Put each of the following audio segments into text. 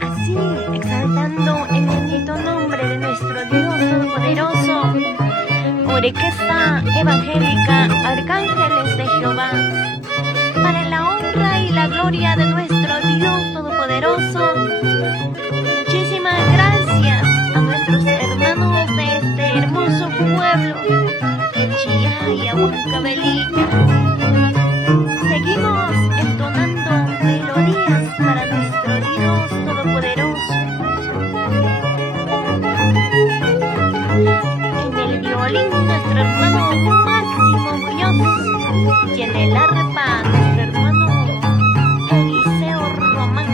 Así, exaltando el bendito nombre de nuestro Dios Todopoderoso, Orquesta Evangélica Arcángeles de Jehová, para la honra y la gloria de nuestro Dios Todopoderoso. Muchísimas gracias a nuestros hermanos de este hermoso pueblo de Chillaya, Huancavelica. Seguimos entonando melodías para nuestro Dios Todopoderoso. En el violín nuestro hermano Máximo Muñoz y en el arpa nuestro hermano Eliseo Román.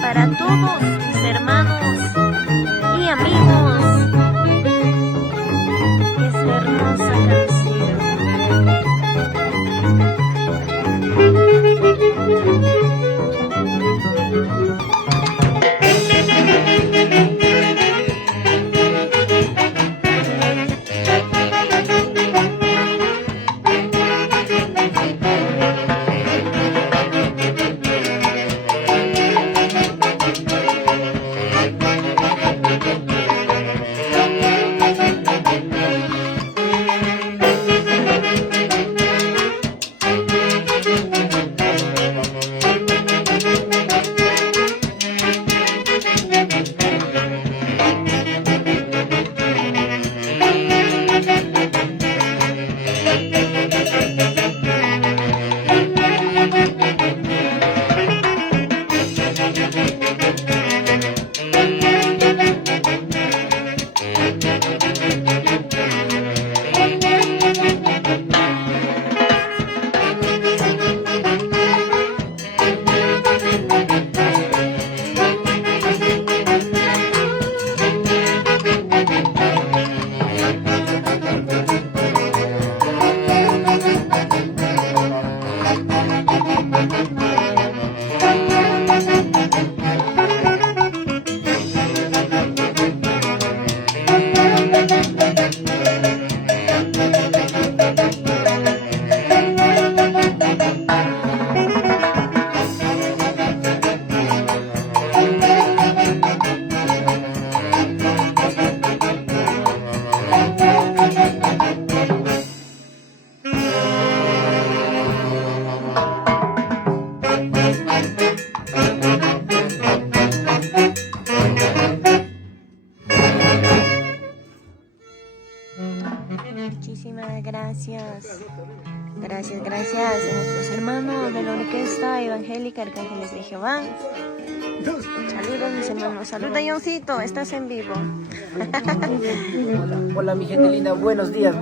Para todos mis hermanos y amigos, esta hermosa canción. Muchísimas gracias. Gracias a nuestros hermanos de la Orquesta Evangélica Arcángeles de Jehová. Saludos, mis hermanos. Saluda, Johncito, estás en vivo. Hola, mi gente linda, buenos días.